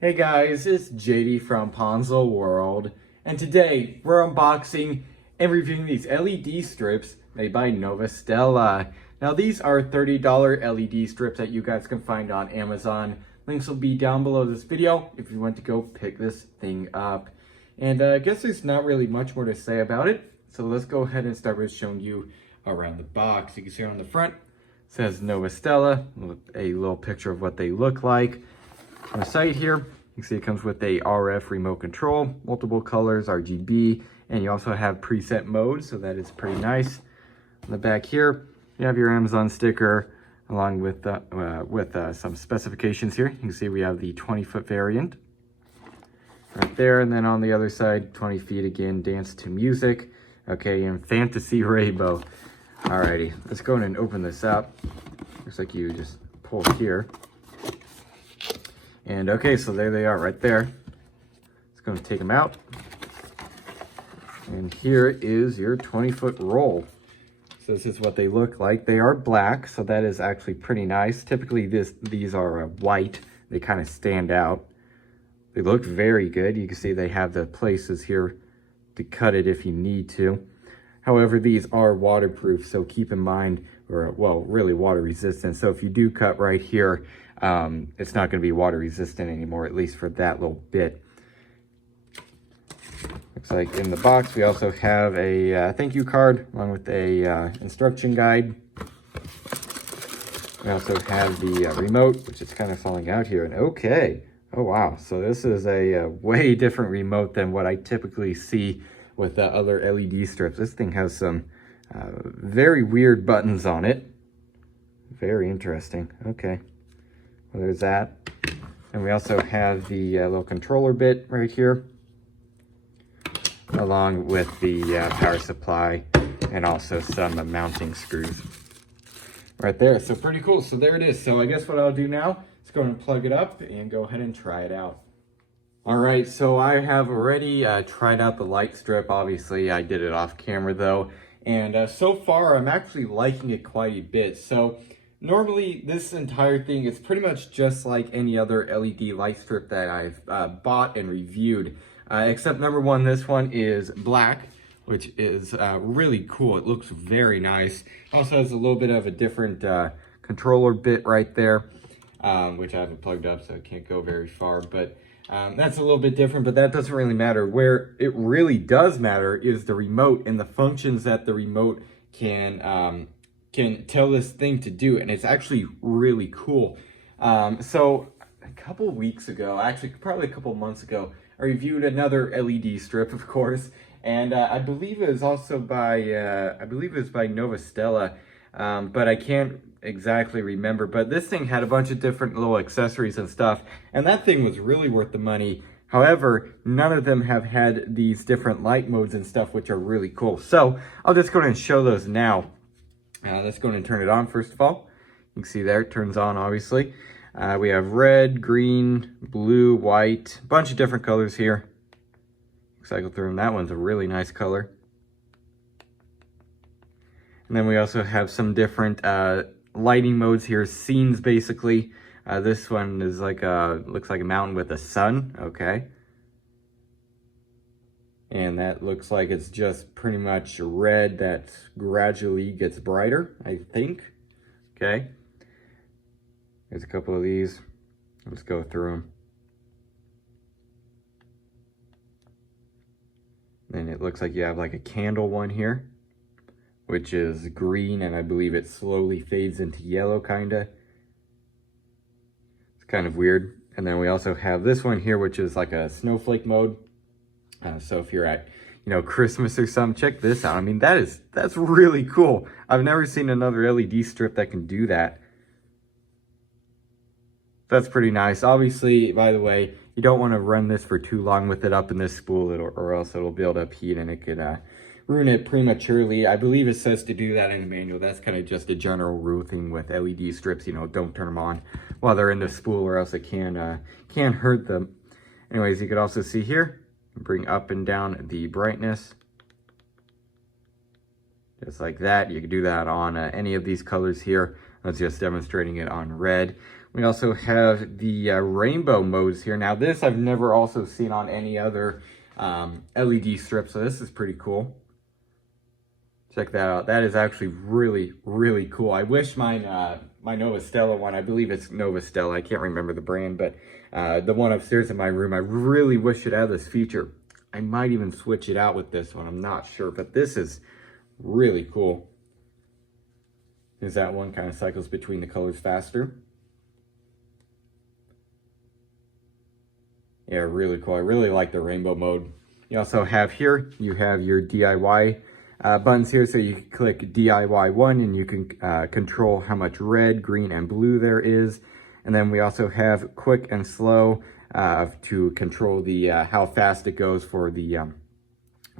Hey guys, it's JD from Ponzo World, and today we're unboxing and reviewing these LED strips made by Novostella. Now these are $30 LED strips that you guys can find on Amazon. Links will be down below this video if you want to go pick this thing up. And I guess there's not really much more to say about it, so let's go ahead and start with showing you around the box. You can see on the front, it says Novostella, with a little picture of what they look like. On the side here, you can see it comes with a RF remote control, multiple colors, RGB, and you also have preset modes, so that is pretty nice. On the back here, you have your Amazon sticker along with some specifications here. You can see we have the 20-foot variant right there, and then on the other side, 20 feet again, dance to music, okay, and fantasy rainbow. Alrighty, let's go ahead and open this up. Looks like you just pull here. And okay, so there they are right there. It's going to take them out. And here is your 20-foot roll. So this is what they look like. They are black, so that is actually pretty nice. Typically these are white. They kind of stand out. They look very good. You can see they have the places here to cut it if you need to. However, these are waterproof, so keep in mind, or well, really water resistant. So if you do cut right here, it's not going to be water resistant anymore, at least for that little bit. Looks like in the box we also have a thank you card along with a instruction guide. We also have the remote, which is kind of falling out here. And okay, oh wow, so this is a way different remote than what I typically see with other LED strips. This thing has some very weird buttons on it. Very interesting. Okay. Well, there's that. And we also have the little controller bit right here, along with the power supply and also some mounting screws right there. So pretty cool. So there it is. So I guess what I'll do now is go and plug it up and go ahead and try it out. All right, so I have already tried out the light strip. Obviously, I did it off camera though. And so far, I'm actually liking it quite a bit. So normally, this entire thing is pretty much just like any other LED light strip that I've bought and reviewed. Except number one, this one is black, which is really cool. It looks very nice. Also has a little bit of a different controller bit right there, which I haven't plugged up, so I can't go very far. But that's a little bit different, but that doesn't really matter. Where it really does matter is the remote and the functions that the remote can tell this thing to do, and it's actually really cool. So a couple weeks ago, actually probably a couple months ago, I reviewed another LED strip, of course, and I believe it was also by Novostella, but I can't exactly remember. But this thing had a bunch of different little accessories and stuff, and that thing was really worth the money. However, none of them have had these different light modes and stuff, which are really cool. So I'll just go ahead and show those now. Let's go ahead and turn it on first of all. You can see there, it turns on obviously. We have red, green, blue, white, a bunch of different colors here. Cycle through them. That one's a really nice color. And then we also have some different lighting modes here, scenes basically. This one is like looks like a mountain with a sun, okay. And that looks like it's just pretty much red that gradually gets brighter, I think. Okay. There's a couple of these. Let's go through them. Then it looks like you have like a candle one here, which is green, and I believe it slowly fades into yellow, kinda. It's kind of weird. And then we also have this one here, which is like a snowflake mode. So if you're at, Christmas or something, check this out. I mean, that's really cool. I've never seen another LED strip that can do that. That's pretty nice. Obviously, by the way, you don't want to run this for too long with it up in this spool, or else it'll build up heat and it could ruin it prematurely. I believe it says to do that in the manual. That's kind of just a general rule thing with LED strips. Don't turn them on while they're in the spool, or else it can hurt them. Anyways, you could also see here, bring up and down the brightness. Just like that. You can do that on any of these colors here. That's just demonstrating it on red. We also have the rainbow modes here. Now this I've never also seen on any other LED strip, so this is pretty cool. Check that out. That is actually really, really cool. I wish mine, my Novostella one, I believe it's Novostella, I can't remember the brand, but the one upstairs in my room, I really wish it had this feature. I might even switch it out with this one, I'm not sure, but this is really cool. Is that one kind of cycles between the colors faster. Yeah, really cool. I really like the rainbow mode. You also have here, you have your DIY buttons here, so you can click DIY 1 and you can control how much red, green, and blue there is. And then we also have quick and slow to control the how fast it goes for the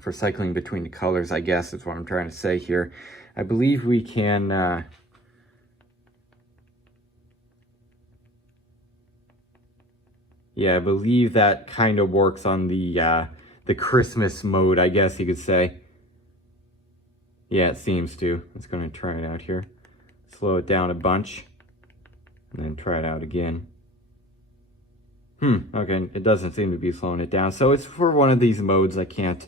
for cycling between the colors, I guess is what I'm trying to say here. I believe we can yeah, I believe that kind of works on the Christmas mode, I guess you could say. Yeah, it seems to. Let's go and try it out here. Slow it down a bunch, and then try it out again. Okay, it doesn't seem to be slowing it down. So it's for one of these modes. I can't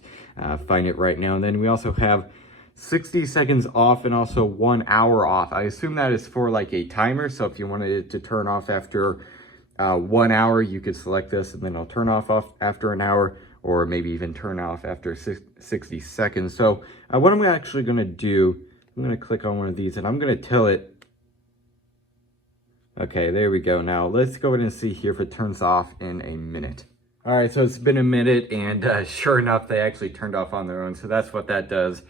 find it right now. And then we also have 60 seconds off and also 1 hour off. I assume that is for like a timer. So if you wanted it to turn off after 1 hour, you could select this and then it'll turn off after an hour, or maybe even turn off after 60 seconds. So what I'm actually gonna do, I'm gonna click on one of these and I'm gonna tell it. Okay, there we go. Now let's go ahead and see here if it turns off in a minute. All right, so it's been a minute and sure enough, they actually turned off on their own. So that's what that does,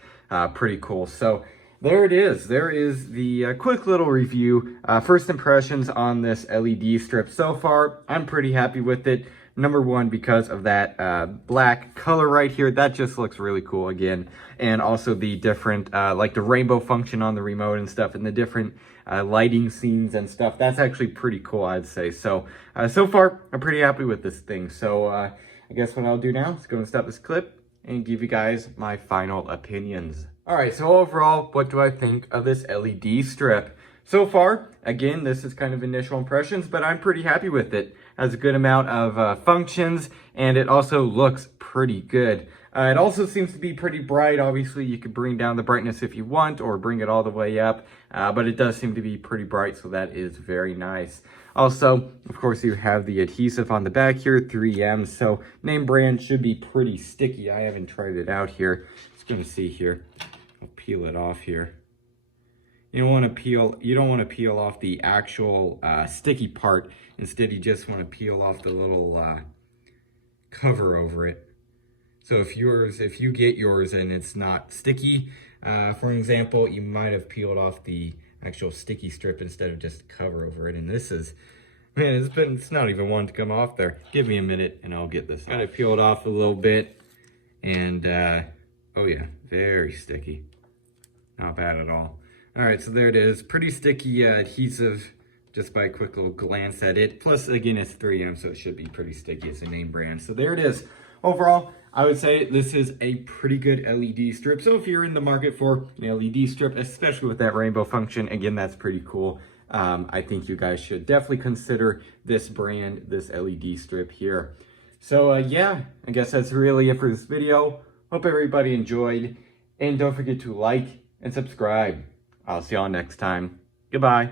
pretty cool. So there it is. There is the quick little review. First impressions on this LED strip. So far, I'm pretty happy with it. Number one, because of that black color right here, that just looks really cool again. And also the different, like the rainbow function on the remote and stuff, and the different lighting scenes and stuff. That's actually pretty cool, I'd say. So, so far, I'm pretty happy with this thing. So I guess what I'll do now is go and stop this clip and give you guys my final opinions. All right, so overall, what do I think of this LED strip? So far, again, this is kind of initial impressions, but I'm pretty happy with it. Has a good amount of functions, and it also looks pretty good. It also seems to be pretty bright. Obviously, you could bring down the brightness if you want, or bring it all the way up, but it does seem to be pretty bright, so that is very nice. Also, of course, you have the adhesive on the back here, 3M, so name brand should be pretty sticky. I haven't tried it out here. Just gonna see here. I'll peel it off here. You don't want to peel off the actual sticky part. Instead, you just want to peel off the little cover over it. So if you get yours and it's not sticky, for example, you might have peeled off the actual sticky strip instead of just cover over it. And this is, man, it's not even one to come off there. Give me a minute and I'll get this. Got it peeled off a little bit, and oh yeah, very sticky. Not bad at all. All right, so there it is. Pretty sticky adhesive, just by a quick little glance at it. Plus, again, it's 3M, so it should be pretty sticky. It's a name brand. So there it is. Overall, I would say this is a pretty good LED strip. So if you're in the market for an LED strip, especially with that rainbow function, again, that's pretty cool. I think you guys should definitely consider this brand, this LED strip here. So yeah, I guess that's really it for this video. Hope everybody enjoyed. And don't forget to like and subscribe. I'll see y'all next time. Goodbye.